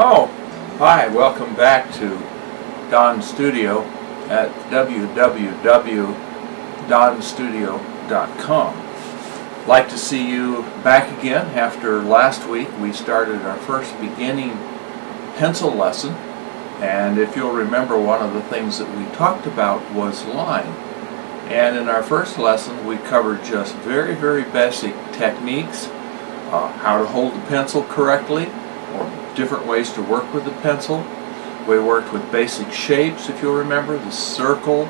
Oh, hi, welcome back to Don Studio at www.donstudio.com. Like to see you back again. After last week we started our first beginning pencil lesson, and if you'll remember, one of the things that we talked about was line. And in our first lesson we covered just very basic techniques, how to hold the pencil correctly, or different ways to work with the pencil. We worked with basic shapes, if you'll remember, the circle,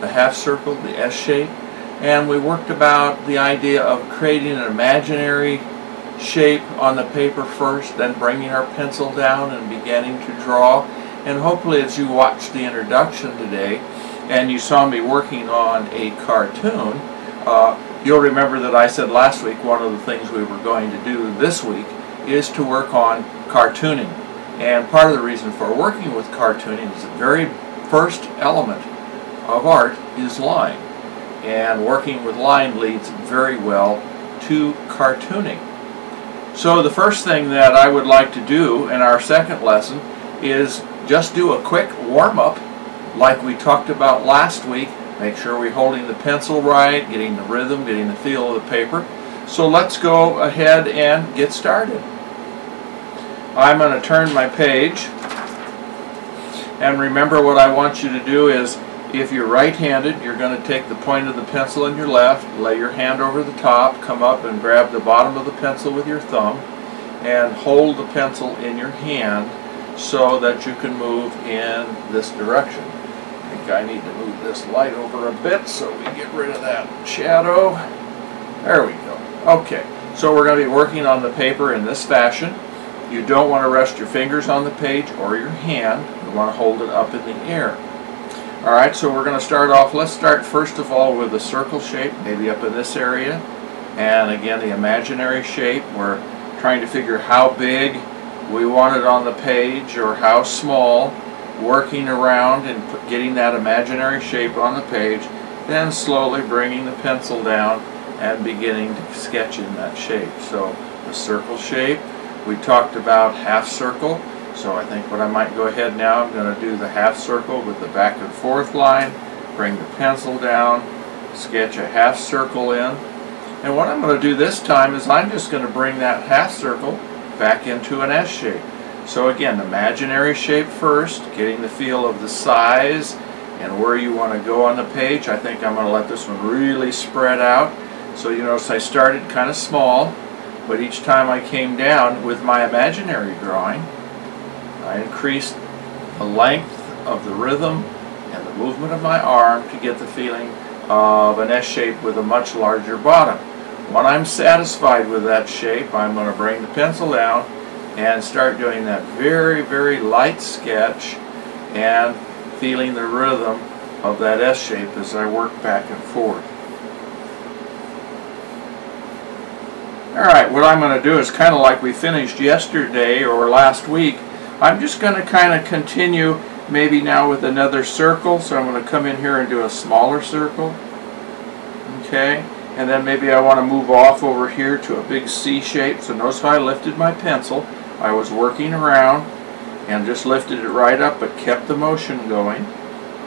the half circle, the S shape, and we worked about the idea of creating an imaginary shape on the paper first, then bringing our pencil down and beginning to draw. And hopefully as you watched the introduction today and you saw me working on a cartoon, you'll remember that I said last week one of the things we were going to do this week is to work on cartooning. And part of the reason for working with cartooning is the very first element of art is line. And working with line leads very well to cartooning. So the first thing that I would like to do in our second lesson is just do a quick warm-up like we talked about last week. Make sure we're holding the pencil right, getting the rhythm, getting the feel of the paper. So let's go ahead and get started. I'm going to turn my page, and remember, what I want you to do is, if you're right-handed, you're going to take the point of the pencil in your left, lay your hand over the top, come up and grab the bottom of the pencil with your thumb, and hold the pencil in your hand so that you can move in this direction. I think I need to move this light over a bit so we get rid of that shadow. There we go. Okay, so we're going to be working on the paper in this fashion. You don't want to rest your fingers on the page or your hand. You want to hold it up in the air. Alright, so we're going to start off. Let's start first of all with a circle shape, maybe up in this area. And again, the imaginary shape. We're trying to figure how big we want it on the page or how small. Working around and getting that imaginary shape on the page. Then slowly bringing the pencil down and beginning to sketch in that shape. So the circle shape. We talked about half circle, so I think what I might go ahead now, I'm going to do the half circle with the back and forth line, bring the pencil down, sketch a half circle in. And what I'm going to do this time is I'm just going to bring that half circle back into an S shape. So again, imaginary shape first, getting the feel of the size and where you want to go on the page. I think I'm going to let this one really spread out. So you notice I started kind of small, but each time I came down with my imaginary drawing, I increased the length of the rhythm and the movement of my arm to get the feeling of an S shape with a much larger bottom. When I'm satisfied with that shape, I'm going to bring the pencil down and start doing that very light sketch and feeling the rhythm of that S shape as I work back and forth. Alright, what I'm going to do is kind of like we finished yesterday or last week. I'm just going to kind of continue maybe now with another circle. So I'm going to come in here and do a smaller circle. Okay, and then maybe I want to move off over here to a big C shape. So notice how I lifted my pencil. I was working around and just lifted it right up but kept the motion going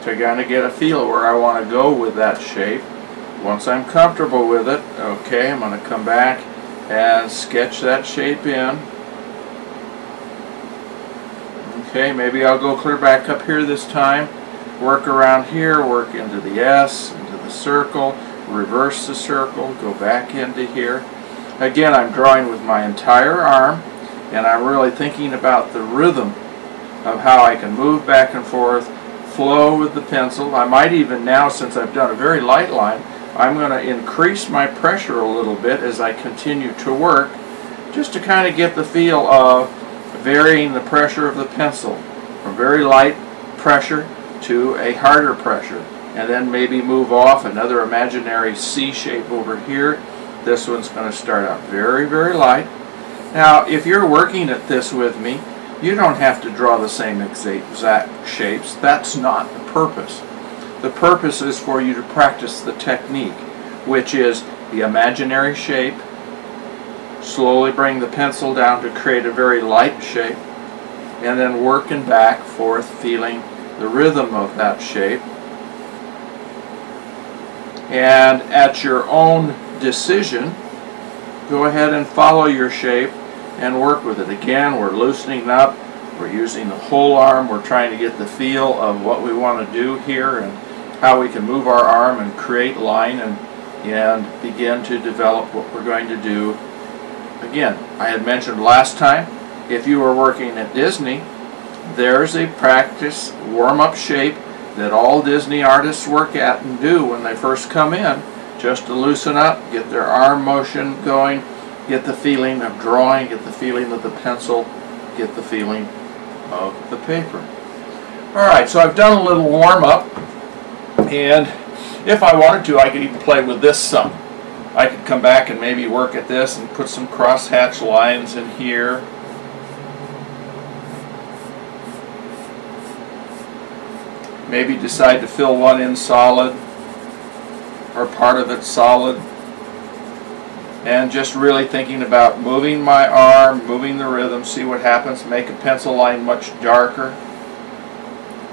to kind of get a feel where I want to go with that shape. Once I'm comfortable with it, okay, I'm going to come back and sketch that shape in. Okay, maybe I'll go clear back up here this time, work around here, work into the S, into the circle, reverse the circle, go back into here. Again, I'm drawing with my entire arm, and I'm really thinking about the rhythm of how I can move back and forth, flow with the pencil. I might even now, since I've done a very light line, I'm going to increase my pressure a little bit as I continue to work, just to kind of get the feel of varying the pressure of the pencil from very light pressure to a harder pressure, and then maybe move off another imaginary C shape over here. This one's going to start out very light. Now if you're working at this with me, you don't have to draw the same exact shapes. That's not the purpose. The purpose is for you to practice the technique, which is the imaginary shape, slowly bring the pencil down to create a very light shape, and then working back, forth, feeling the rhythm of that shape. And at your own decision, go ahead and follow your shape and work with it. Again, we're loosening up, we're using the whole arm, we're trying to get the feel of what we want to do here and how we can move our arm and create line and begin to develop what we're going to do. Again, I had mentioned last time, if you were working at Disney, there's a practice warm-up shape that all Disney artists work at and do when they first come in, just to loosen up, get their arm motion going, get the feeling of drawing, get the feeling of the pencil, get the feeling of the paper. Alright, so I've done a little warm-up, and if I wanted to, I could even play with this some. I could come back and maybe work at this and put some crosshatch lines in here. Maybe decide to fill one in solid, or part of it solid. And just really thinking about moving my arm, moving the rhythm, see what happens, make a pencil line much darker.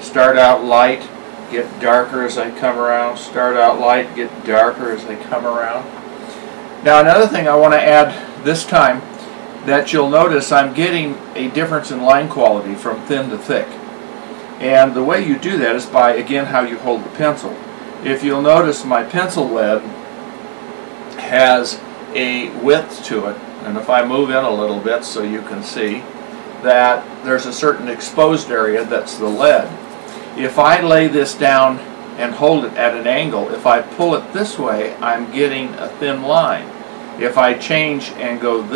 Start out light, get darker as I come around, start out light, get darker as I come around. Now another thing I want to add this time, that you'll notice I'm getting a difference in line quality from thin to thick. And the way you do that is by, again, how you hold the pencil. If you'll notice, my pencil lead has a width to it, and if I move in a little bit so you can see that there's a certain exposed area that's the lead. If I lay this down and hold it at an angle, if I pull it this way, I'm getting a thin line. If I change and go this